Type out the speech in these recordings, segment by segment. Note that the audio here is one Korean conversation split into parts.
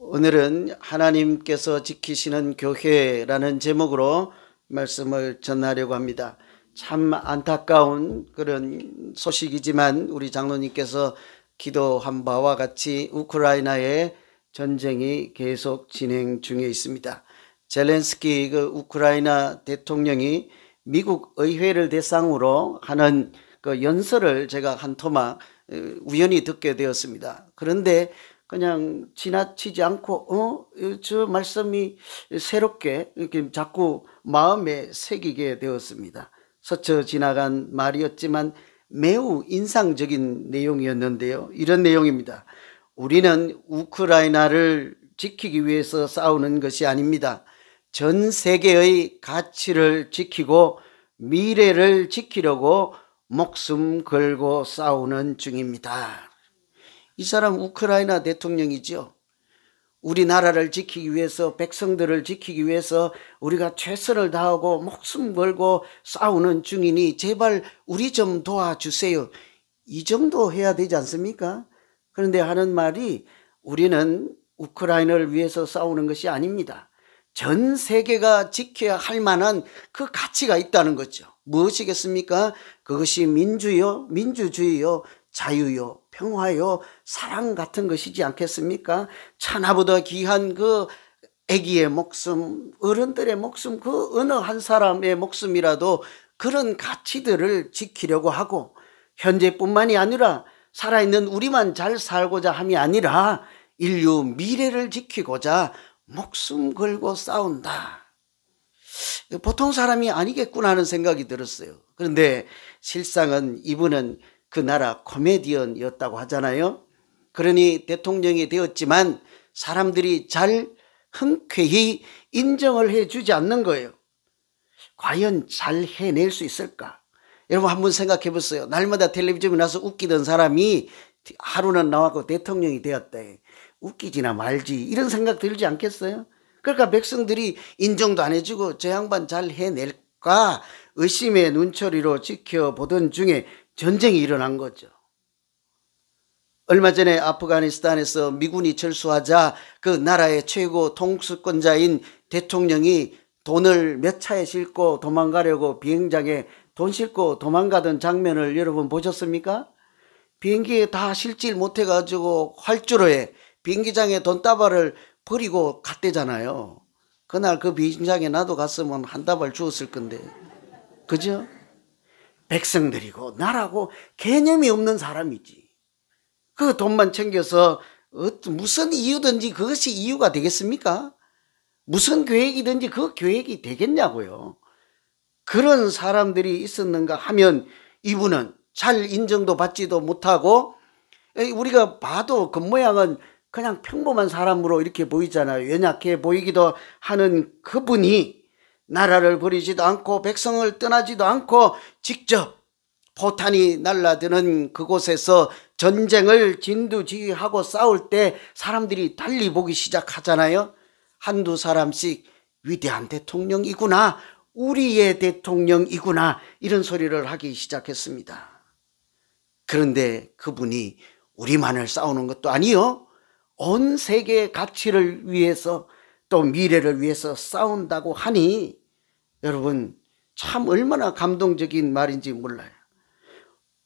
오늘은 하나님께서 지키시는 교회라는 제목으로 말씀을 전하려고 합니다. 참 안타까운 그런 소식이지만 우리 장로님께서 기도한 바와 같이 우크라이나의 전쟁이 계속 진행 중에 있습니다. 젤렌스키 우크라이나 대통령이 미국 의회를 대상으로 하는 그 연설을 제가 한 토막 우연히 듣게 되었습니다. 그런데 그냥 지나치지 않고 저 말씀이 새롭게 이렇게 자꾸 마음에 새기게 되었습니다. 스쳐 지나간 말이었지만 매우 인상적인 내용이었는데요. 이런 내용입니다. 우리는 우크라이나를 지키기 위해서 싸우는 것이 아닙니다. 전 세계의 가치를 지키고 미래를 지키려고 목숨 걸고 싸우는 중입니다. 이 사람 우크라이나 대통령이죠. 우리나라를 지키기 위해서, 백성들을 지키기 위해서 우리가 최선을 다하고 목숨 걸고 싸우는 중이니 제발 우리 좀 도와주세요. 이 정도 해야 되지 않습니까? 그런데 하는 말이 우리는 우크라이나를 위해서 싸우는 것이 아닙니다. 전 세계가 지켜야 할 만한 그 가치가 있다는 거죠. 무엇이겠습니까? 그것이 민주주의요, 자유요, 평화요, 사랑 같은 것이지 않겠습니까? 천하보다 귀한 그 아기의 목숨, 어른들의 목숨, 그 어느 한 사람의 목숨이라도 그런 가치들을 지키려고 하고, 현재뿐만이 아니라 살아있는 우리만 잘 살고자 함이 아니라 인류 미래를 지키고자 목숨 걸고 싸운다. 보통 사람이 아니겠구나 하는 생각이 들었어요. 그런데 실상은 이분은 그 나라 코미디언이었다고 하잖아요. 그러니 대통령이 되었지만 사람들이 잘 흔쾌히 인정을 해주지 않는 거예요. 과연 잘 해낼 수 있을까? 여러분 한번 생각해 보세요. 날마다 텔레비전에 나서 웃기던 사람이 하루는 나와서 대통령이 되었대. 웃기지나 말지 이런 생각 들지 않겠어요? 그러니까 백성들이 인정도 안 해주고 저 양반 잘 해낼까 의심의 눈초리로 지켜보던 중에 전쟁이 일어난 거죠. 얼마 전에 아프가니스탄에서 미군이 철수하자 그 나라의 최고 통수권자인 대통령이 돈을 몇 차에 싣고 도망가려고 비행장에 돈 싣고 도망가던 장면을 여러분 보셨습니까? 비행기에 다 실질 못해가지고 활주로에 비행기장에 돈다발을 버리고 갔대잖아요. 그날 그 비행장에 나도 갔으면 한 다발 주웠을 건데, 그죠? 백성들이고 나라고 개념이 없는 사람이지. 그 돈만 챙겨서 무슨 이유든지 그것이 이유가 되겠습니까? 무슨 계획이든지 그 계획이 되겠냐고요. 그런 사람들이 있었는가 하면 이분은 잘 인정도 받지도 못하고 우리가 봐도 겉모양은 그냥 평범한 사람으로 이렇게 보이잖아요. 연약해 보이기도 하는 그분이 나라를 버리지도 않고 백성을 떠나지도 않고 직접 포탄이 날라드는 그곳에서 전쟁을 진두지휘하고 싸울 때 사람들이 달리 보기 시작하잖아요. 한두 사람씩 위대한 대통령이구나, 우리의 대통령이구나 이런 소리를 하기 시작했습니다. 그런데 그분이 우리만을 싸우는 것도 아니요, 온 세계의 가치를 위해서 또 미래를 위해서 싸운다고 하니 여러분 참 얼마나 감동적인 말인지 몰라요.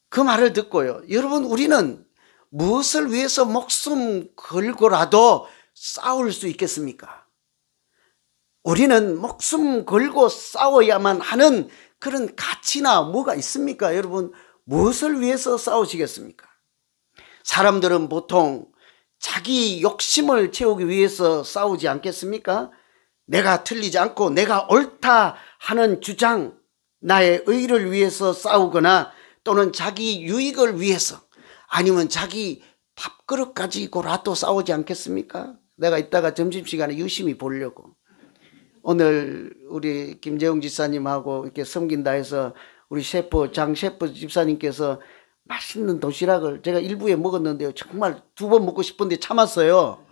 그 말을 듣고요, 여러분 우리는 무엇을 위해서 목숨 걸고라도 싸울 수 있겠습니까? 우리는 목숨 걸고 싸워야만 하는 그런 가치나 뭐가 있습니까? 여러분 무엇을 위해서 싸우시겠습니까? 사람들은 보통 자기 욕심을 채우기 위해서 싸우지 않겠습니까? 내가 틀리지 않고 내가 옳다 하는 주장, 나의 의를 위해서 싸우거나 또는 자기 유익을 위해서, 아니면 자기 밥그릇 가지고라도 싸우지 않겠습니까? 내가 이따가 점심시간에 유심히 보려고. 오늘 우리 김재웅 집사님하고 이렇게 섬긴다 해서 우리 장 셰프 집사님께서 맛있는 도시락을 제가 일부에 먹었는데요, 정말 2번 먹고 싶은데 참았어요.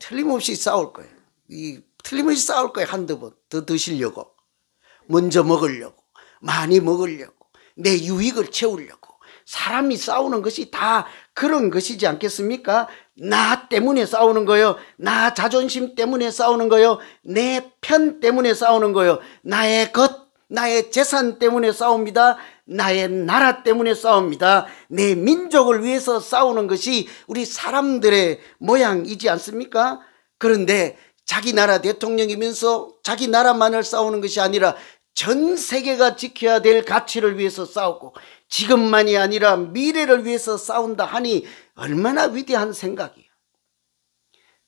틀림없이 싸울 거예요. 틀림없이 싸울 거예요. 한두 번 더 드시려고, 먼저 먹으려고, 많이 먹으려고, 내 유익을 채우려고. 사람이 싸우는 것이 다 그런 것이지 않겠습니까? 나 때문에 싸우는 거예요. 나 자존심 때문에 싸우는 거예요. 내 편 때문에 싸우는 거예요. 나의 것, 나의 재산 때문에 싸웁니다. 나의 나라 때문에 싸웁니다. 내 민족을 위해서 싸우는 것이 우리 사람들의 모양이지 않습니까? 그런데 자기 나라 대통령이면서 자기 나라만을 싸우는 것이 아니라 전 세계가 지켜야 될 가치를 위해서 싸우고 지금만이 아니라 미래를 위해서 싸운다 하니 얼마나 위대한 생각이에요.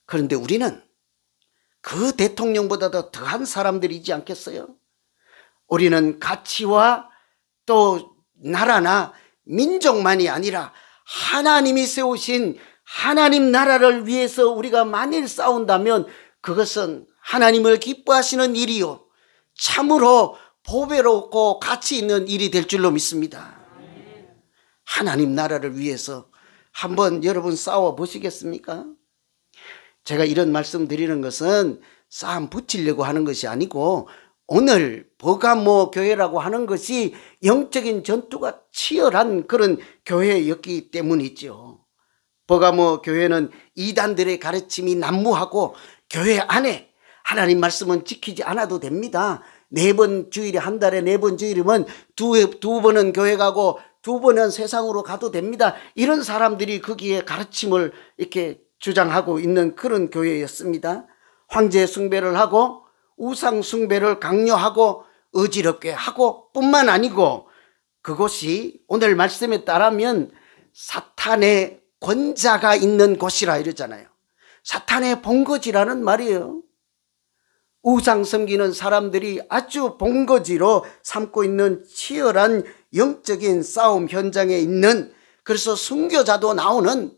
그런데 우리는 그 대통령보다도 더한 사람들이지 않겠어요? 우리는 가치와 또 나라나 민족만이 아니라 하나님이 세우신 하나님 나라를 위해서 우리가 만일 싸운다면 그것은 하나님을 기뻐하시는 일이요 참으로 보배롭고 가치 있는 일이 될 줄로 믿습니다. 하나님 나라를 위해서 한번 여러분 싸워 보시겠습니까? 제가 이런 말씀 드리는 것은 싸움 붙이려고 하는 것이 아니고 오늘 버가모 교회라고 하는 것이 영적인 전투가 치열한 그런 교회였기 때문이죠. 버가모 교회는 이단들의 가르침이 난무하고 교회 안에 하나님 말씀은 지키지 않아도 됩니다. 4번 주일에 한 달에 4번 주일이면 두 번은 교회 가고 2번은 세상으로 가도 됩니다. 이런 사람들이 거기에 가르침을 이렇게 주장하고 있는 그런 교회였습니다. 황제 숭배를 하고 우상 숭배를 강요하고 어지럽게 하고 뿐만 아니고 그곳이 오늘 말씀에 따르면 사탄의 권자가 있는 곳이라 이러잖아요. 사탄의 본거지라는 말이에요. 우상 섬기는 사람들이 아주 본거지로 삼고 있는 치열한 영적인 싸움 현장에 있는, 그래서 순교자도 나오는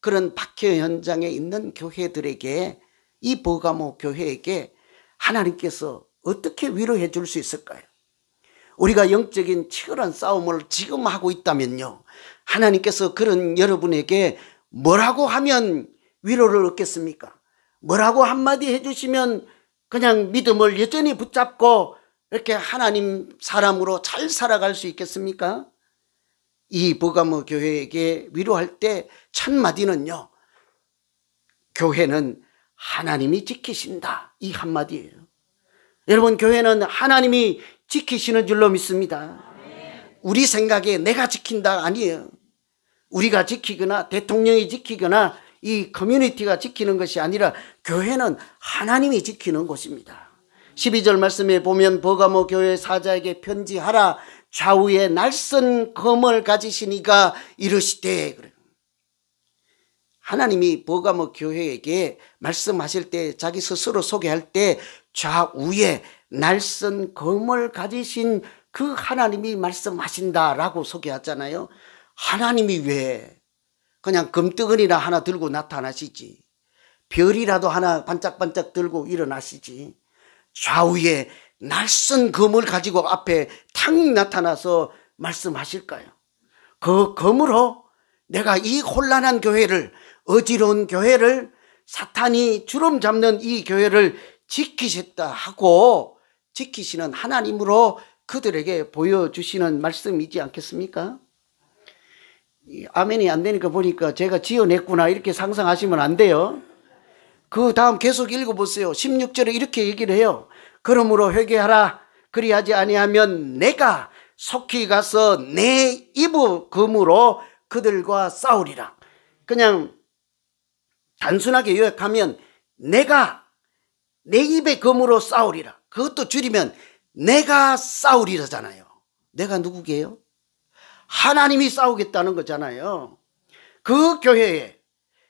그런 박해 현장에 있는 교회들에게, 이 버가모 교회에게 하나님께서 어떻게 위로해 줄 수 있을까요? 우리가 영적인 치열한 싸움을 지금 하고 있다면요, 하나님께서 그런 여러분에게 뭐라고 하면 위로를 얻겠습니까? 뭐라고 한마디 해주시면 그냥 믿음을 여전히 붙잡고 이렇게 하나님 사람으로 잘 살아갈 수 있겠습니까? 이 버가모 교회에게 위로할 때 첫 마디는요, 교회는 하나님이 지키신다, 이 한마디예요. 여러분, 교회는 하나님이 지키시는 줄로 믿습니다. 우리 생각에 내가 지킨다 아니에요. 우리가 지키거나 대통령이 지키거나 이 커뮤니티가 지키는 것이 아니라 교회는 하나님이 지키는 곳입니다. 12절 말씀에 보면 버가모 교회 사자에게 편지하라, 좌우에 날선 검을 가지신 이가 이르시되, 그래요. 하나님이 버가모 교회에게 말씀하실 때, 자기 스스로 소개할 때 좌우에 날선 검을 가지신 그 하나님이 말씀하신다라고 소개하잖아요. 하나님이 왜 그냥 금뜨거리나 하나 들고 나타나시지, 별이라도 하나 반짝반짝 들고 일어나시지, 좌우에 날선 검을 가지고 앞에 탁 나타나서 말씀하실까요? 그 검으로 내가 이 혼란한 교회를, 어지러운 교회를, 사탄이 주름 잡는 이 교회를 지키셨다 하고 지키시는 하나님으로 그들에게 보여주시는 말씀이지 않겠습니까? 아멘이 안 되니까 보니까 제가 지어냈구나 이렇게 상상하시면 안 돼요. 그 다음 계속 읽어보세요. 16절에 이렇게 얘기를 해요. 그러므로 회개하라. 그리하지 아니하면 내가 속히 가서 내 입의 검으로 그들과 싸우리라. 그냥 단순하게 요약하면 내가 내 입의 검으로 싸우리라. 그것도 줄이면 내가 싸우리라잖아요. 내가 누구게요? 하나님이 싸우겠다는 거잖아요. 그 교회에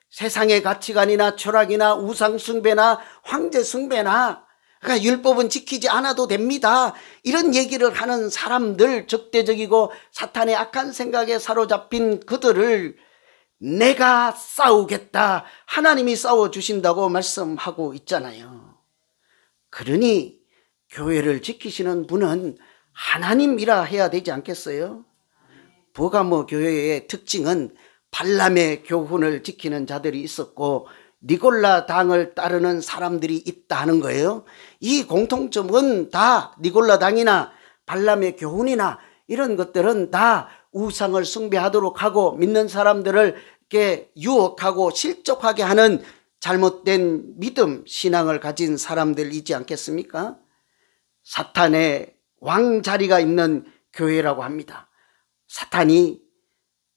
세상의 가치관이나 철학이나 우상숭배나 황제숭배나, 그러니까 율법은 지키지 않아도 됩니다, 이런 얘기를 하는 사람들, 적대적이고 사탄의 악한 생각에 사로잡힌 그들을 내가 싸우겠다, 하나님이 싸워주신다고 말씀하고 있잖아요. 그러니 교회를 지키시는 분은 하나님이라 해야 되지 않겠어요? 버가모 교회의 특징은 발람의 교훈을 지키는 자들이 있었고 니골라 당을 따르는 사람들이 있다는 거예요. 이 공통점은 다 니골라 당이나 발람의 교훈이나 이런 것들은 다 우상을 숭배하도록 하고 믿는 사람들을 유혹하고 실족하게 하는 잘못된 믿음, 신앙을 가진 사람들이지 않겠습니까? 사탄의 왕자리가 있는 교회라고 합니다. 사탄이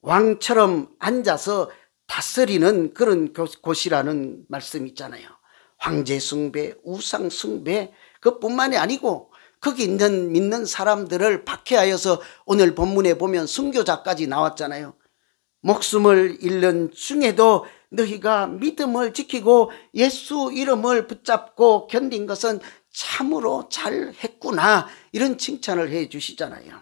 왕처럼 앉아서 다스리는 그런 곳이라는 말씀 있잖아요. 황제 숭배, 우상 숭배, 그뿐만이 아니고 거기 있는 믿는 사람들을 박해하여서 오늘 본문에 보면 순교자까지 나왔잖아요. 목숨을 잃는 중에도 너희가 믿음을 지키고 예수 이름을 붙잡고 견딘 것은 참으로 잘했구나, 이런 칭찬을 해 주시잖아요.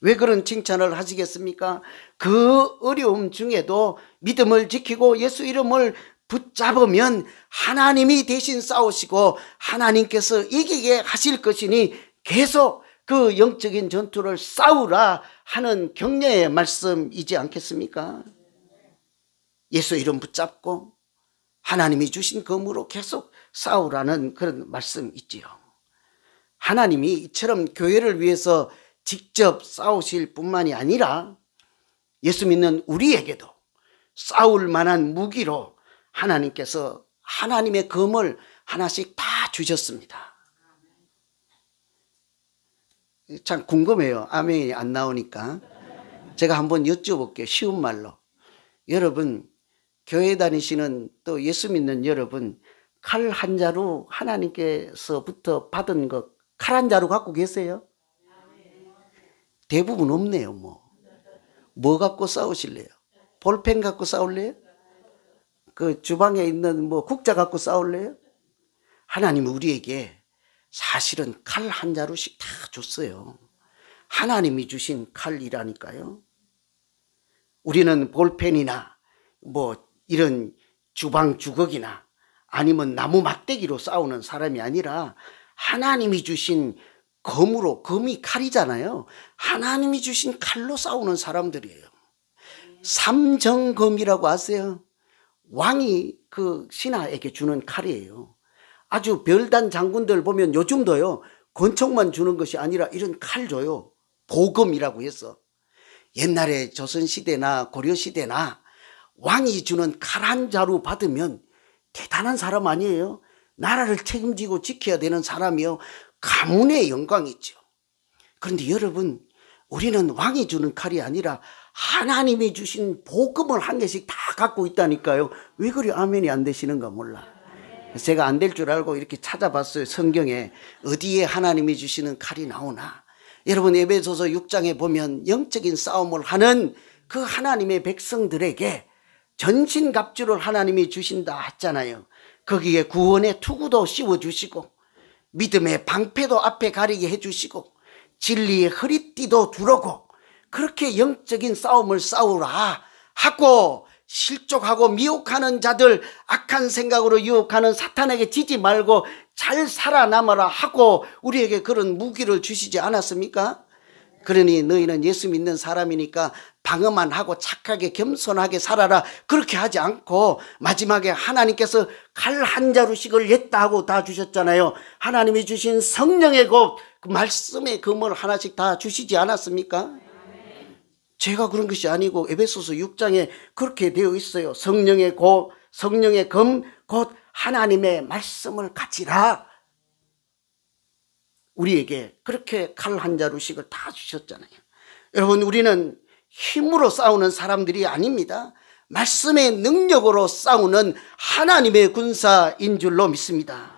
왜 그런 칭찬을 하시겠습니까? 그 어려움 중에도 믿음을 지키고 예수 이름을 붙잡으면 하나님이 대신 싸우시고 하나님께서 이기게 하실 것이니 계속 그 영적인 전투를 싸우라 하는 격려의 말씀이지 않겠습니까? 예수 이름 붙잡고 하나님이 주신 검으로 계속 싸우라는 그런 말씀 있지요. 하나님이 이처럼 교회를 위해서 직접 싸우실 뿐만이 아니라 예수 믿는 우리에게도 싸울 만한 무기로 하나님께서 하나님의 검을 하나씩 다 주셨습니다. 참 궁금해요. 아멘이 안 나오니까 제가 한번 여쭤볼게요. 쉬운 말로. 여러분, 교회 다니시는 또 예수 믿는 여러분, 칼 한 자루 하나님께서부터 받은 것, 칼 한 자루 갖고 계세요? 대부분 없네요. 뭐 갖고 싸우실래요? 볼펜 갖고 싸울래요? 그 주방에 있는 국자 갖고 싸울래요? 하나님은 우리에게 사실은 칼 한 자루씩 다 줬어요. 하나님이 주신 칼이라니까요. 우리는 볼펜이나 이런 주방 주걱이나 아니면 나무 막대기로 싸우는 사람이 아니라 하나님이 주신 검으로, 검이 칼이잖아요. 하나님이 주신 칼로 싸우는 사람들이에요. 삼정검이라고 아세요? 왕이 그 신하에게 주는 칼이에요. 아주 별단 장군들 보면 요즘도요, 권총만 주는 것이 아니라 이런 칼 줘요. 보검이라고 해서. 옛날에 조선시대나 고려시대나 왕이 주는 칼 한 자루 받으면 대단한 사람 아니에요? 나라를 책임지고 지켜야 되는 사람이요. 가문의 영광이죠. 그런데 여러분, 우리는 왕이 주는 칼이 아니라 하나님이 주신 보검을 한 개씩 다 갖고 있다니까요. 왜 그리 아멘이 안 되시는가 몰라. 제가 안 될 줄 알고 이렇게 찾아봤어요. 성경에 어디에 하나님이 주시는 칼이 나오나. 여러분, 에베소서 6장에 보면 영적인 싸움을 하는 그 하나님의 백성들에게 전신갑주를 하나님이 주신다 했잖아요. 거기에 구원의 투구도 씌워주시고 믿음의 방패도 앞에 가리게 해주시고 진리의 허리띠도 두르고 그렇게 영적인 싸움을 싸우라 하고, 실족하고 미혹하는 자들, 악한 생각으로 유혹하는 사탄에게 지지 말고 잘 살아남아라 하고 우리에게 그런 무기를 주시지 않았습니까? 그러니 너희는 예수 믿는 사람이니까 방어만 하고 착하게 겸손하게 살아라, 그렇게 하지 않고 마지막에 하나님께서 칼 한 자루씩을 냈다 하고 다 주셨잖아요. 하나님이 주신 성령의 곧 그 말씀의 검을 하나씩 다 주시지 않았습니까? 제가 그런 것이 아니고 에베소서 6장에 그렇게 되어 있어요. 성령의 검 곧 하나님의 말씀을 가지라. 우리에게 그렇게 칼 한 자루씩을 다 주셨잖아요. 여러분, 우리는 힘으로 싸우는 사람들이 아닙니다. 말씀의 능력으로 싸우는 하나님의 군사인 줄로 믿습니다.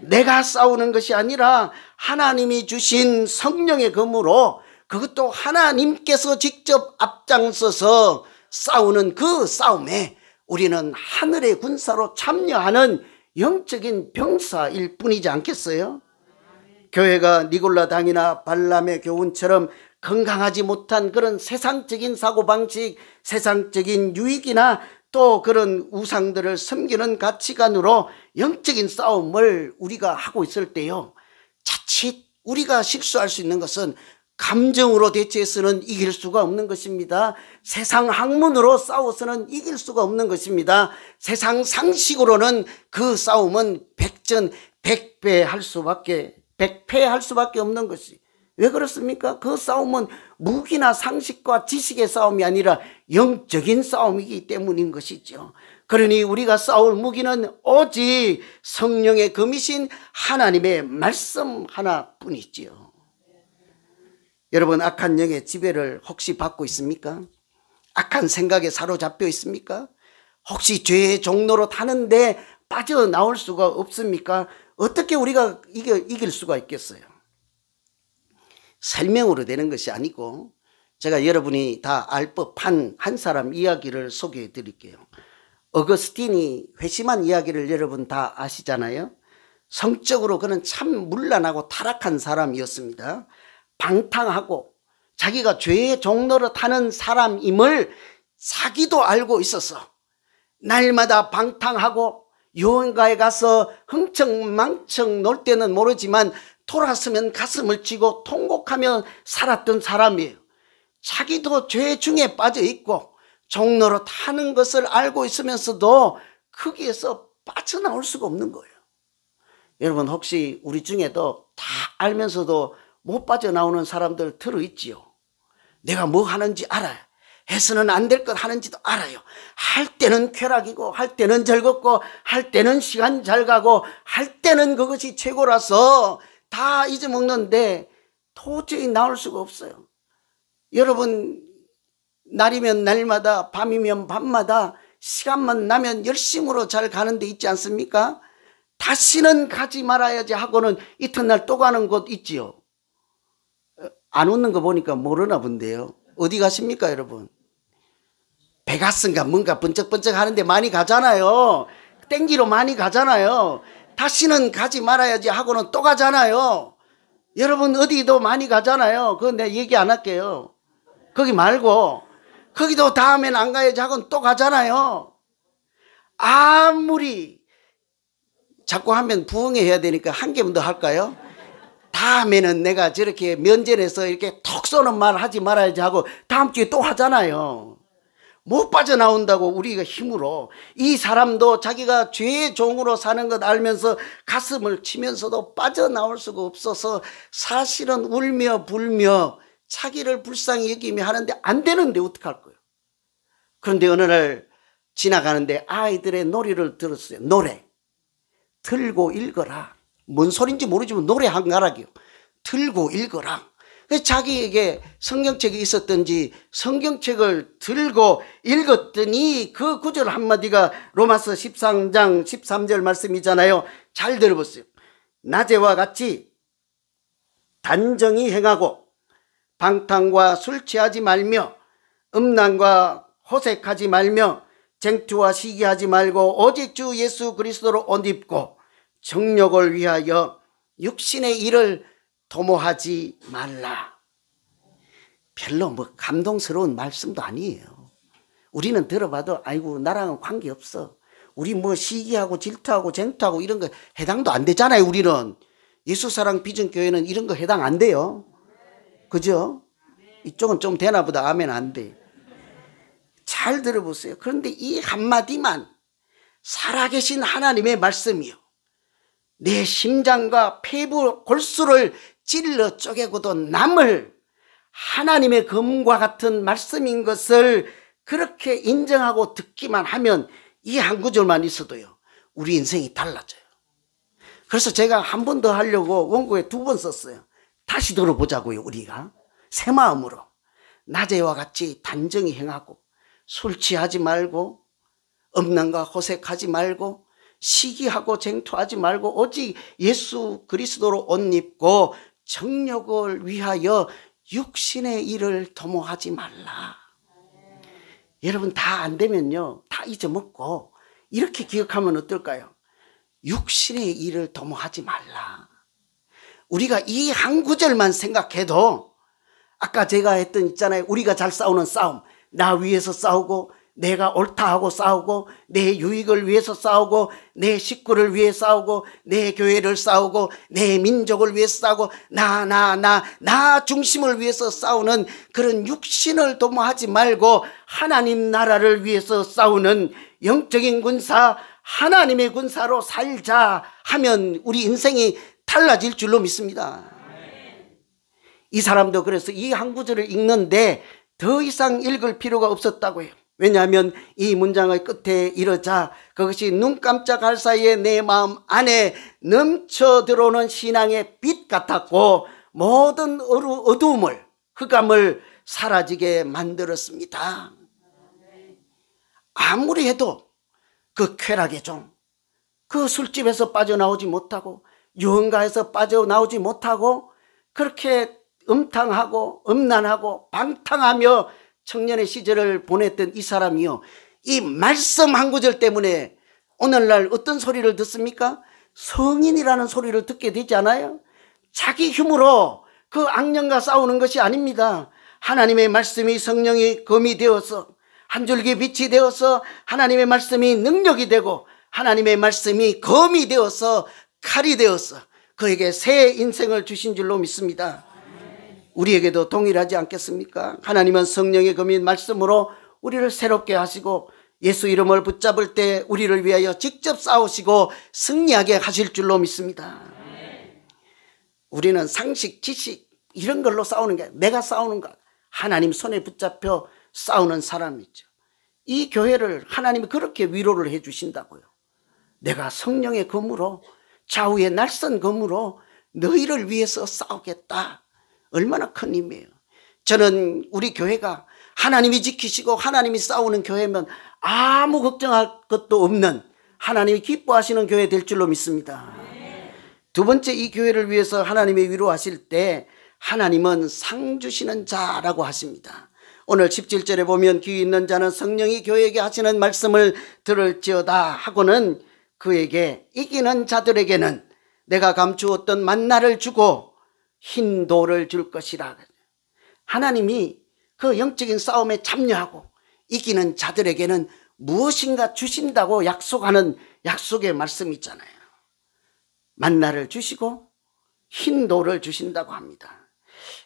내가 싸우는 것이 아니라 하나님이 주신 성령의 검으로, 그것도 하나님께서 직접 앞장서서 싸우는 그 싸움에 우리는 하늘의 군사로 참여하는 영적인 병사일 뿐이지 않겠어요? 교회가 니골라 당이나 발람의 교훈처럼 건강하지 못한 그런 세상적인 사고방식, 세상적인 유익이나 또 그런 우상들을 섬기는 가치관으로 영적인 싸움을 우리가 하고 있을 때요, 자칫 우리가 실수할 수 있는 것은 감정으로 대처해서는 이길 수가 없는 것입니다. 세상 학문으로 싸워서는 이길 수가 없는 것입니다. 세상 상식으로는 그 싸움은 백전 백패할 수밖에 없는 것이. 왜 그렇습니까? 그 싸움은 무기나 상식과 지식의 싸움이 아니라 영적인 싸움이기 때문인 것이죠. 그러니 우리가 싸울 무기는 오직 성령의 금이신 하나님의 말씀 하나뿐이지요. 여러분, 악한 영의 지배를 혹시 받고 있습니까? 악한 생각에 사로잡혀 있습니까? 혹시 죄의 종로로 타는데 빠져나올 수가 없습니까? 어떻게 우리가 이길 수가 있겠어요? 설명으로 되는 것이 아니고 제가 여러분이 다 알 법한 한 사람 이야기를 소개해 드릴게요. 어거스틴이 회심한 이야기를 여러분 다 아시잖아요. 성적으로 그는 참 문란하고 타락한 사람이었습니다. 방탕하고 자기가 죄의 종로로 타는 사람임을 자기도 알고 있어서 날마다 방탕하고 여행가에 가서 흥청망청 놀 때는 모르지만 돌아서면 가슴을 치고 통곡하며 살았던 사람이에요. 자기도 죄 중에 빠져 있고 종로로 타는 것을 알고 있으면서도 거기에서 빠져나올 수가 없는 거예요. 여러분, 혹시 우리 중에도 다 알면서도 못 빠져나오는 사람들 들어있지요. 내가 뭐 하는지 알아요. 해서는 안 될 것 하는지도 알아요. 할 때는 쾌락이고 할 때는 즐겁고 할 때는 시간 잘 가고 할 때는 그것이 최고라서 다 잊어먹는데 도저히 나올 수가 없어요. 여러분, 날이면 날마다 밤이면 밤마다 시간만 나면 열심으로 잘 가는 데 있지 않습니까? 다시는 가지 말아야지 하고는 이튿날 또 가는 곳 있지요. 안 웃는 거 보니까 모르나 본데요. 어디 가십니까 여러분? 베가스인가 뭔가 번쩍번쩍 하는데 많이 가잖아요. 땡기로 많이 가잖아요. 다시는 가지 말아야지 하고는 또 가잖아요. 여러분, 어디도 많이 가잖아요. 그건 내가 얘기 안 할게요. 거기 말고 거기도 다음엔 안 가야지 하고는 또 가잖아요. 아무리 자꾸 하면 부응해야 되니까 한 개만 더 할까요? 다음에는 내가 저렇게 면전에서 이렇게 톡 쏘는 말 하지 말아야지 하고 다음 주에 또 하잖아요. 못 빠져나온다고 우리가 힘으로. 이 사람도 자기가 죄의 종으로 사는 것 알면서 가슴을 치면서도 빠져나올 수가 없어서 사실은 울며 불며 자기를 불쌍히 여기며 하는데 안 되는데 어떡할 거예요? 그런데 어느 날 지나가는데 아이들의 놀이를 들었어요. 노래 들고 읽어라. 뭔 소린지 모르지만 노래 한 가락이요. 들고 읽어라. 자기에게 성경책이 있었던지 성경책을 들고 읽었더니 그 구절 한마디가 로마서 13장 13절 말씀이잖아요. 잘 들어보세요. 낮에와 같이 단정히 행하고 방탕과 술 취하지 말며 음란과 호색하지 말며 쟁투와 시기하지 말고 오직 주 예수 그리스도로 옷 입고 정욕을 위하여 육신의 일을 도모하지 말라. 별로 뭐 감동스러운 말씀도 아니에요. 우리는 들어봐도 아이고 나랑은 관계없어. 우리 뭐 시기하고 질투하고 쟁투하고 이런 거 해당도 안 되잖아요. 우리는 예수사랑 비전교회는 이런 거 해당 안 돼요. 그죠? 이쪽은 좀 되나 보다. 아멘. 안 돼. 잘 들어보세요. 그런데 이 한마디만 살아계신 하나님의 말씀이요, 내 심장과 폐부 골수를 찔러 쪼개고도 남을 하나님의 검과 같은 말씀인 것을 그렇게 인정하고 듣기만 하면 이 한 구절만 있어도요 우리 인생이 달라져요. 그래서 제가 한 번 더 하려고 원고에 2번 썼어요. 다시 들어보자고요. 우리가 새 마음으로 낮에와 같이 단정히 행하고 술 취하지 말고 음란과 호색하지 말고 시기하고 쟁투하지 말고 오직 예수 그리스도로 옷 입고 정욕을 위하여 육신의 일을 도모하지 말라. 여러분, 다 안 되면요 다 잊어먹고 이렇게 기억하면 어떨까요? 육신의 일을 도모하지 말라. 우리가 이 한 구절만 생각해도 아까 제가 했던 있잖아요. 우리가 잘 싸우는 싸움, 나 위해서 싸우고 내가 옳다 하고 싸우고 내 유익을 위해서 싸우고 내 식구를 위해 싸우고 내 교회를 싸우고 내 민족을 위해 싸우고 나 중심을 위해서 싸우는 그런 육신을 도모하지 말고 하나님 나라를 위해서 싸우는 영적인 군사, 하나님의 군사로 살자 하면 우리 인생이 달라질 줄로 믿습니다. 이 사람도 그래서 이 한 구절을 읽는데 더 이상 읽을 필요가 없었다고 해요. 왜냐하면 이 문장의 끝에 이르자 그것이 눈 깜짝할 사이에 내 마음 안에 넘쳐 들어오는 신앙의 빛 같았고 모든 어두움을 흑암을 사라지게 만들었습니다. 아무리 해도 그 쾌락의 종, 그 술집에서 빠져나오지 못하고 유흥가에서 빠져나오지 못하고 그렇게 음탕하고 음란하고 방탕하며 청년의 시절을 보냈던 이 사람이요, 이 말씀 한 구절 때문에 오늘날 어떤 소리를 듣습니까? 성인이라는 소리를 듣게 되지 않아요? 자기 힘으로 그 악령과 싸우는 것이 아닙니다. 하나님의 말씀이 성령이 검이 되어서 한 줄기 빛이 되어서 하나님의 말씀이 능력이 되고 하나님의 말씀이 검이 되어서 칼이 되어서 그에게 새 인생을 주신 줄로 믿습니다. 우리에게도 동일하지 않겠습니까? 하나님은 성령의 검인 말씀으로 우리를 새롭게 하시고 예수 이름을 붙잡을 때 우리를 위하여 직접 싸우시고 승리하게 하실 줄로 믿습니다. 우리는 상식, 지식 이런 걸로 싸우는 게 내가 싸우는 것, 하나님 손에 붙잡혀 싸우는 사람이죠. 이 교회를 하나님이 그렇게 위로를 해 주신다고요. 내가 성령의 검으로 좌우의 날선 검으로 너희를 위해서 싸우겠다. 얼마나 큰 힘이에요. 저는 우리 교회가 하나님이 지키시고 하나님이 싸우는 교회면 아무 걱정할 것도 없는 하나님이 기뻐하시는 교회 될 줄로 믿습니다. 두 번째, 이 교회를 위해서 하나님이 위로하실 때 하나님은 상 주시는 자라고 하십니다. 오늘 17절에 보면 귀 있는 자는 성령이 교회에게 하시는 말씀을 들을지어다 하고는 그에게 이기는 자들에게는 내가 감추었던 만나를 주고 흰 돌을 줄 것이라. 하나님이 그 영적인 싸움에 참여하고 이기는 자들에게는 무엇인가 주신다고 약속하는 약속의 말씀이 있잖아요. 만나를 주시고 흰 돌을 주신다고 합니다.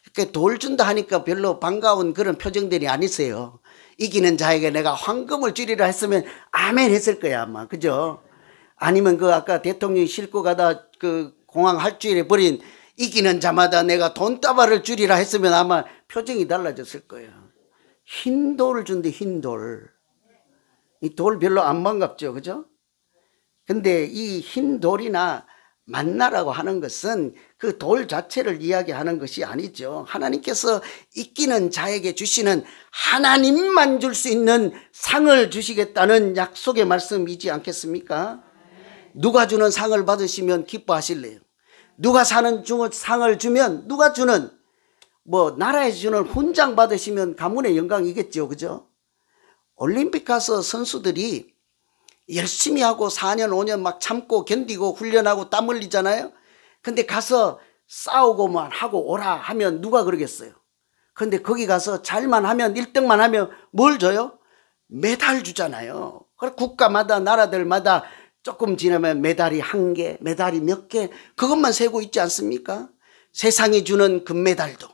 이렇게 돌 준다 하니까 별로 반가운 그런 표정들이 아니세요. 이기는 자에게 내가 황금을 주리라 했으면 아멘 했을 거야 아마. 그죠? 아니면 그 아까 대통령이 싣고 가다 그 공항 할주일에 버린 이기는 자마다 내가 돈다발을 주리라 했으면 아마 표정이 달라졌을 거예요. 흰 돌을 준대, 흰 돌. 이 돌 별로 안 반갑죠, 그죠? 근데 이 흰 돌이나 만나라고 하는 것은 그 돌 자체를 이야기하는 것이 아니죠. 하나님께서 이기는 자에게 주시는 하나님만 줄 수 있는 상을 주시겠다는 약속의 말씀이지 않겠습니까? 누가 주는 상을 받으시면 기뻐하실래요? 누가 사는 상을 주면 누가 주는 나라에서 주는 훈장 받으시면 가문의 영광이겠죠. 그죠? 올림픽 가서 선수들이 열심히 하고 4년 5년 막 참고 견디고 훈련하고 땀 흘리잖아요. 근데 가서 싸우고만 하고 오라 하면 누가 그러겠어요? 근데 거기 가서 잘만 하면 1등만 하면 뭘 줘요? 메달 주잖아요. 국가마다 나라들마다 조금 지나면 메달이 1개, 메달이 몇 개, 그것만 세고 있지 않습니까? 세상이 주는 금메달도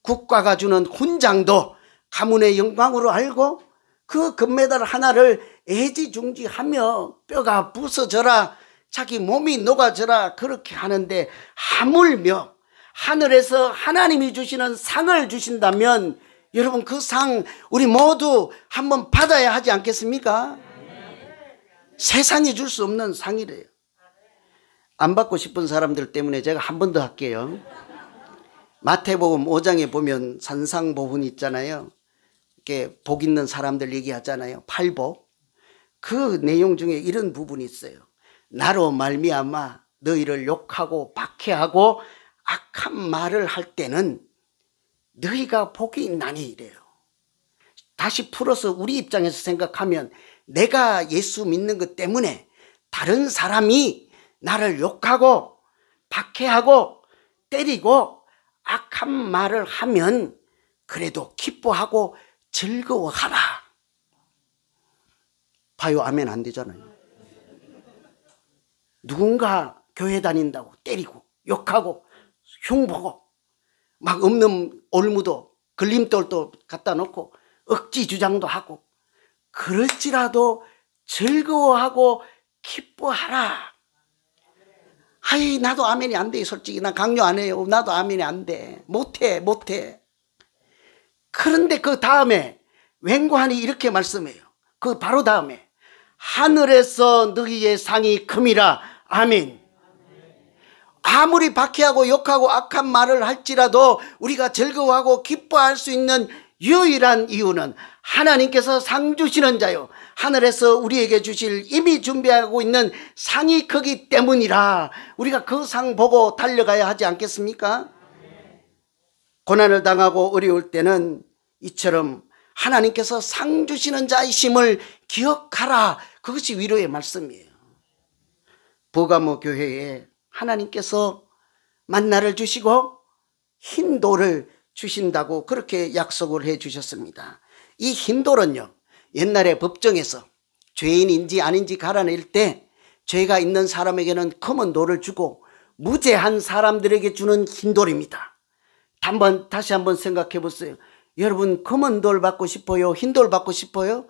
국가가 주는 훈장도 가문의 영광으로 알고 그 금메달 하나를 애지중지하며 뼈가 부서져라, 자기 몸이 녹아져라 그렇게 하는데, 하물며 하늘에서 하나님이 주시는 상을 주신다면 여러분 그 상 우리 모두 한번 받아야 하지 않겠습니까? 세상이 줄 수 없는 상이래요. 안 받고 싶은 사람들 때문에 제가 한 번 더 할게요. 마태복음 5장에 보면 산상보훈 있잖아요. 이렇게 복 있는 사람들 얘기하잖아요. 팔복. 그 내용 중에 이런 부분이 있어요. 나로 말미암아 너희를 욕하고 박해하고 악한 말을 할 때는 너희가 복이 있나니 이래요. 다시 풀어서 우리 입장에서 생각하면 내가 예수 믿는 것 때문에 다른 사람이 나를 욕하고 박해하고 때리고 악한 말을 하면 그래도 기뻐하고 즐거워하라. 봐요, 아멘 안 되잖아요. 누군가 교회 다닌다고 때리고 욕하고 흉보고 막 없는 올무도 걸림돌도 갖다 놓고 억지 주장도 하고 그럴지라도 즐거워하고 기뻐하라. 아이, 나도 아멘이 안 돼. 솔직히 나 강요 안 해요. 나도 아멘이 안 돼. 못해. 그런데 그 다음에 맹고하니 이렇게 말씀해요. 그 바로 다음에 하늘에서 너희의 상이 큼이라. 아멘. 아무리 박해하고 욕하고 악한 말을 할지라도 우리가 즐거워하고 기뻐할 수 있는 유일한 이유는 하나님께서 상 주시는 자요, 하늘에서 우리에게 주실 이미 준비하고 있는 상이 크기 때문이라. 우리가 그 상 보고 달려가야 하지 않겠습니까? 고난을 당하고 어려울 때는 이처럼 하나님께서 상 주시는 자이심을 기억하라. 그것이 위로의 말씀이에요. 버가모 교회에 하나님께서 만나를 주시고 흰 돌을 주신다고 그렇게 약속을 해 주셨습니다. 이 흰 돌은요, 옛날에 법정에서 죄인인지 아닌지 갈아낼 때 죄가 있는 사람에게는 검은 돌을 주고 무죄한 사람들에게 주는 흰 돌입니다. 다시 한번 생각해 보세요. 여러분, 검은 돌 받고 싶어요? 흰 돌 받고 싶어요?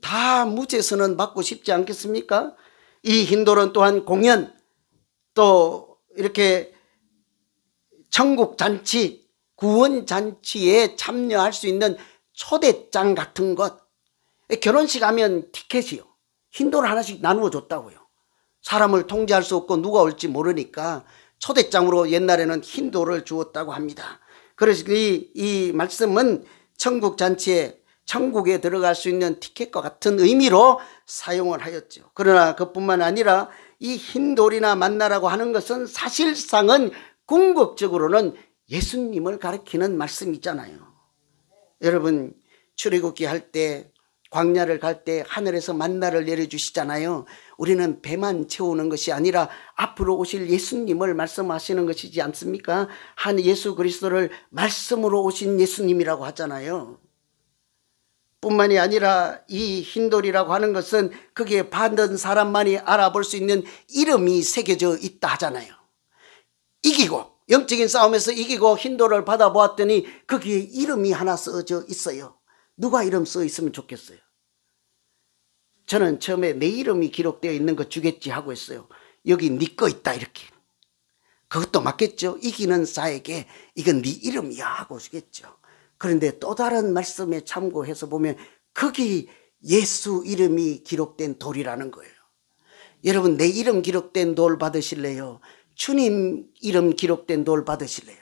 다 무죄선언 받고 싶지 않겠습니까? 이 흰 돌은 또한 공연, 또 이렇게 천국 잔치, 구원 잔치에 참여할 수 있는 초대장 같은 것. 결혼식 하면 티켓이요, 흰돌 하나씩 나누어 줬다고요. 사람을 통제할 수 없고 누가 올지 모르니까 초대장으로 옛날에는 흰돌을 주었다고 합니다. 그래서 이 말씀은 천국 잔치에, 천국에 들어갈 수 있는 티켓과 같은 의미로 사용을 하였죠. 그러나 그뿐만 아니라 이 흰돌이나 만나라고 하는 것은 사실상은 궁극적으로는 예수님을 가리키는 말씀이잖아요. 여러분, 출애굽기 할 때, 광야를 갈 때 하늘에서 만나를 내려주시잖아요. 우리는 배만 채우는 것이 아니라 앞으로 오실 예수님을 말씀하시는 것이지 않습니까? 한 예수 그리스도를 말씀으로 오신 예수님이라고 하잖아요. 뿐만이 아니라 이 흰돌이라고 하는 것은 거기에 받은 사람만이 알아볼 수 있는 이름이 새겨져 있다 하잖아요. 이기고, 영적인 싸움에서 이기고 흰돌을 받아보았더니 거기에 이름이 하나 써져 있어요. 누가 이름 써 있으면 좋겠어요? 저는 처음에 내 이름이 기록되어 있는 거 주겠지 하고 했어요. 여기 네 거 있다 이렇게. 그것도 맞겠죠. 이기는 자에게 이건 네 이름이야 하고 주겠죠. 그런데 또 다른 말씀에 참고해서 보면 거기 예수 이름이 기록된 돌이라는 거예요. 여러분, 내 이름 기록된 돌 받으실래요? 주님 이름 기록된 돌 받으실래요?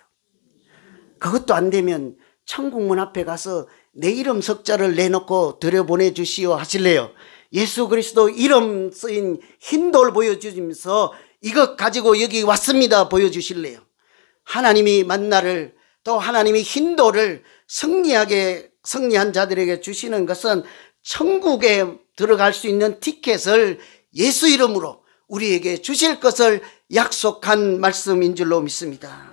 그것도 안 되면 천국문 앞에 가서 내 이름 석자를 내놓고 들여보내주시오 하실래요? 예수 그리스도 이름 쓰인 흰 돌 보여주면서 이것 가지고 여기 왔습니다 보여주실래요? 하나님이 만나를, 또 하나님이 흰 돌을 승리한 자들에게 주시는 것은 천국에 들어갈 수 있는 티켓을 예수 이름으로 우리에게 주실 것을 약속한 말씀인 줄로 믿습니다.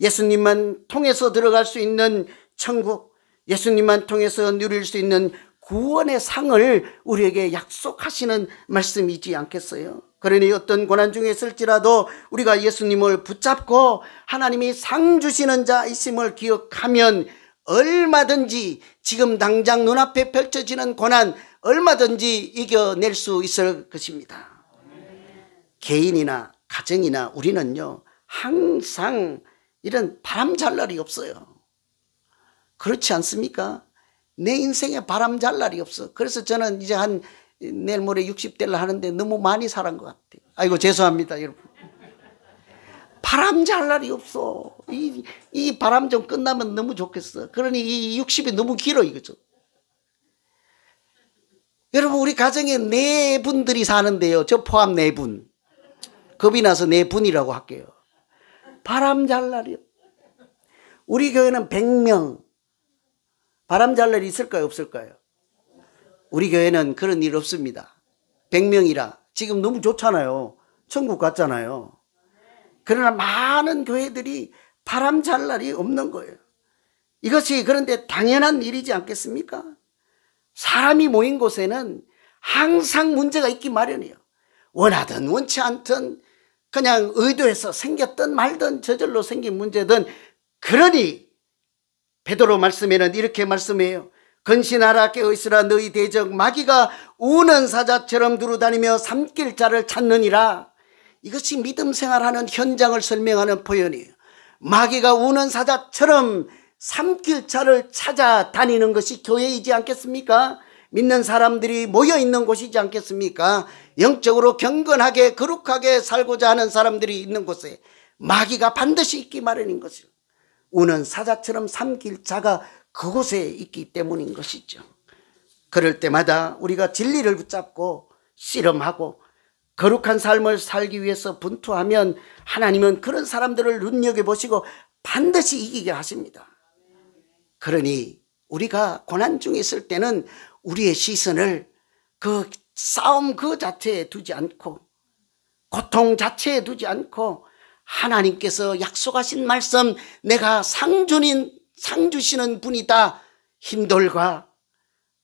예수님만 통해서 들어갈 수 있는 천국, 예수님만 통해서 누릴 수 있는 구원의 상을 우리에게 약속하시는 말씀이지 않겠어요? 그러니 어떤 고난 중에 있을지라도 우리가 예수님을 붙잡고 하나님이 상 주시는 자이심을 기억하면 얼마든지 지금 당장 눈앞에 펼쳐지는 고난 얼마든지 이겨낼 수 있을 것입니다. 개인이나 가정이나 우리는요, 항상 이런 바람 잘 날이 없어요. 그렇지 않습니까? 내 인생에 바람 잘 날이 없어. 그래서 저는 이제 내일 모레 60대를 하는데 너무 많이 살은 것 같아요. 아이고 죄송합니다 여러분. 바람 잘 날이 없어. 이 바람 좀 끝나면 너무 좋겠어. 그러니 이 60이 너무 길어 이거죠. 여러분, 우리 가정에 4분들이 사는데요, 저 포함 4분. 겁이 나서 4분이라고 할게요. 바람 잘 날이요. 우리 교회는 100명. 바람 잘 날이 있을까요 없을까요? 우리 교회는 그런 일 없습니다. 100명이라 지금 너무 좋잖아요. 천국 같잖아요. 그러나 많은 교회들이 바람 잘 날이 없는 거예요. 이것이 그런데 당연한 일이지 않겠습니까? 사람이 모인 곳에는 항상 문제가 있기 마련이에요. 원하든 원치 않든 그냥 의도해서 생겼든 말든 저절로 생긴 문제든. 그러니 베드로 말씀에는 이렇게 말씀해요. 근신하라 깨어있으라 너희 대적 마귀가 우는 사자처럼 두루다니며 삼킬 자를 찾느니라. 이것이 믿음 생활하는 현장을 설명하는 표현이에요. 마귀가 우는 사자처럼 삼킬차를 찾아다니는 것이 교회이지 않겠습니까? 믿는 사람들이 모여있는 곳이지 않겠습니까? 영적으로 경건하게 거룩하게 살고자 하는 사람들이 있는 곳에 마귀가 반드시 있기 마련인 것이요. 우는 사자처럼 삼킬차가 그곳에 있기 때문인 것이죠. 그럴 때마다 우리가 진리를 붙잡고 씨름하고 거룩한 삶을 살기 위해서 분투하면 하나님은 그런 사람들을 눈여겨보시고 반드시 이기게 하십니다. 그러니 우리가 고난 중에 있을 때는 우리의 시선을 그 싸움 그 자체에 두지 않고 고통 자체에 두지 않고 하나님께서 약속하신 말씀, 내가 상 주시는 분이다, 힘돌과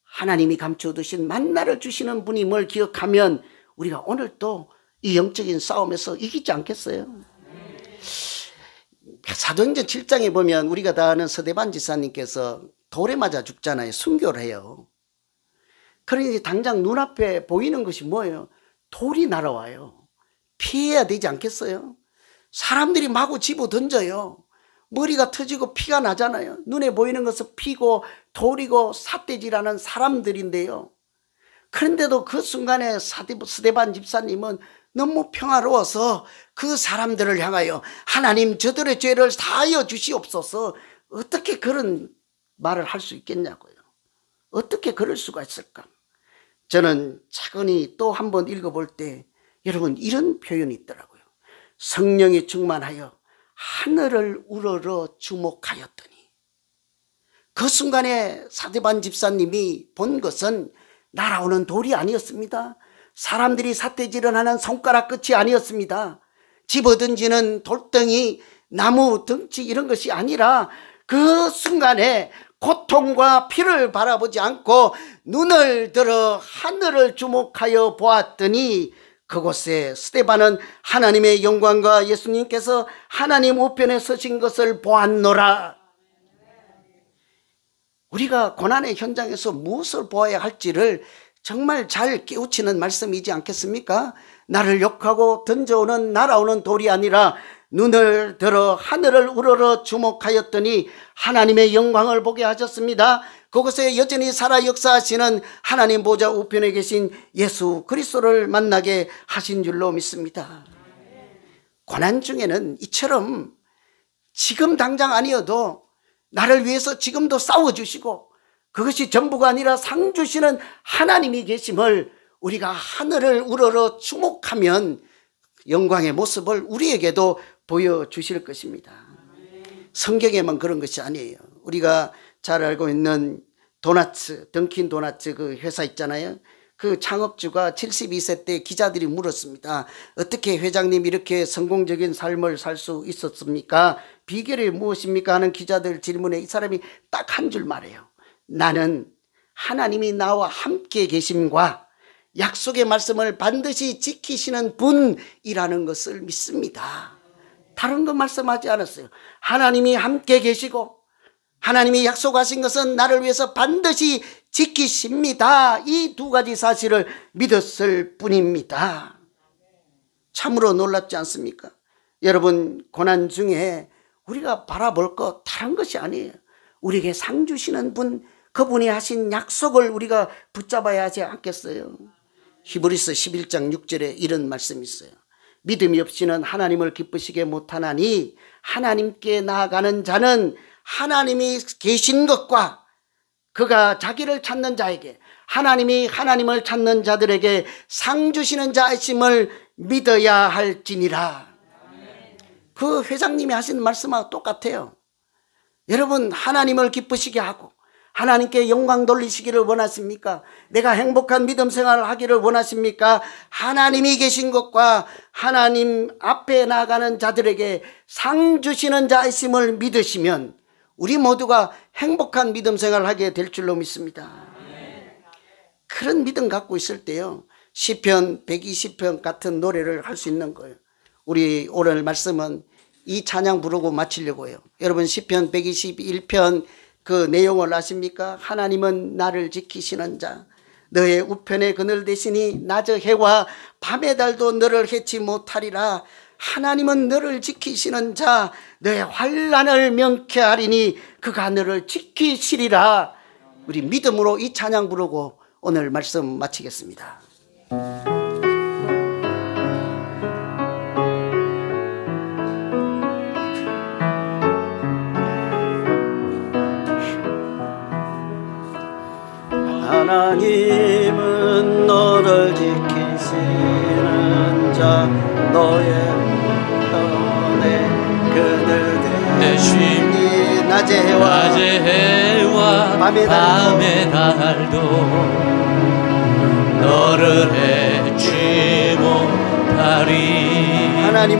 하나님이 감춰두신 만나를 주시는 분임을 기억하면 우리가 오늘 또 이 영적인 싸움에서 이기지 않겠어요? 사도행전 7장에 보면 우리가 다 아는 서대반 지사님께서 돌에 맞아 죽잖아요. 순교를 해요. 그러니 당장 눈앞에 보이는 것이 뭐예요? 돌이 날아와요. 피해야 되지 않겠어요? 사람들이 마구 집어 던져요. 머리가 터지고 피가 나잖아요. 눈에 보이는 것은 피고 돌이고 삿대질하는 사람들인데요. 그런데도 그 순간에 스데반 집사님은 너무 평화로워서 그 사람들을 향하여 하나님 저들의 죄를 사하여 주시옵소서, 어떻게 그런 말을 할 수 있겠냐고요. 어떻게 그럴 수가 있을까? 저는 차근히 또 한번 읽어볼 때 여러분 이런 표현이 있더라고요. 성령이 충만하여 하늘을 우러러 주목하였더니, 그 순간에 사데반 집사님이 본 것은 날아오는 돌이 아니었습니다. 사람들이 삿대질을 하는 손가락 끝이 아니었습니다. 집어던지는 돌덩이, 나무 덩치 이런 것이 아니라 그 순간에 고통과 피를 바라보지 않고 눈을 들어 하늘을 주목하여 보았더니 그곳에 스데반은 하나님의 영광과 예수님께서 하나님 우편에 서신 것을 보았노라. 우리가 고난의 현장에서 무엇을 보아야 할지를 정말 잘 깨우치는 말씀이지 않겠습니까? 나를 욕하고 던져오는 날아오는 돌이 아니라 눈을 들어 하늘을 우러러 주목하였더니 하나님의 영광을 보게 하셨습니다. 그곳에 여전히 살아 역사하시는 하나님 보좌 우편에 계신 예수 그리스도를 만나게 하신 줄로 믿습니다. 고난 중에는 이처럼 지금 당장 아니어도 나를 위해서 지금도 싸워주시고 그것이 전부가 아니라 상 주시는 하나님이 계심을 우리가 하늘을 우러러 주목하면 영광의 모습을 우리에게도 보여주실 것입니다. 성경에만 그런 것이 아니에요. 우리가 잘 알고 있는 도나츠, 던킨 도나츠 그 회사 있잖아요. 그 창업주가 72세 때 기자들이 물었습니다. 어떻게 회장님 이렇게 성공적인 삶을 살 수 있었습니까? 비결이 무엇입니까? 하는 기자들 질문에 이 사람이 딱 한 줄 말해요. 나는 하나님이 나와 함께 계심과 약속의 말씀을 반드시 지키시는 분이라는 것을 믿습니다. 다른 거 말씀하지 않았어요. 하나님이 함께 계시고 하나님이 약속하신 것은 나를 위해서 반드시 지키십니다. 이 두 가지 사실을 믿었을 뿐입니다. 참으로 놀랍지 않습니까? 여러분, 고난 중에 우리가 바라볼 것 다른 것이 아니에요. 우리에게 상 주시는 분, 그분이 하신 약속을 우리가 붙잡아야 하지 않겠어요? 히브리서 11장 6절에 이런 말씀이 있어요. 믿음이 없이는 하나님을 기쁘시게 못하나니 하나님께 나아가는 자는 하나님이 계신 것과 그가 자기를 찾는 자에게, 하나님이 하나님을 찾는 자들에게 상 주시는 자이심을 믿어야 할지니라. 그 회장님이 하신 말씀하고 똑같아요. 여러분, 하나님을 기쁘시게 하고 하나님께 영광 돌리시기를 원하십니까? 내가 행복한 믿음 생활을 하기를 원하십니까? 하나님이 계신 것과 하나님 앞에 나가는 자들에게 상 주시는 자이심을 믿으시면 우리 모두가 행복한 믿음 생활을 하게 될 줄로 믿습니다. 그런 믿음 갖고 있을 때요, 시편 120편 같은 노래를 할 수 있는 거예요. 우리 오늘 말씀은 이 찬양 부르고 마치려고 해요. 여러분, 시편 121편 그 내용을 아십니까? 하나님은 나를 지키시는 자, 너의 우편의 그늘 대신이 낮의 해와 밤의 달도 너를 해치 못하리라. 하나님은 너를 지키시는 자, 너의 환난을 명쾌하리니 그가 너를 지키시리라. 우리 믿음으로 이 찬양 부르고 오늘 말씀 마치겠습니다. 하나님은 너를 지키시는 자, 너의 편에 그늘 대신이 낮의 해와 밤의 달도 너를 해치 못하리. 하나님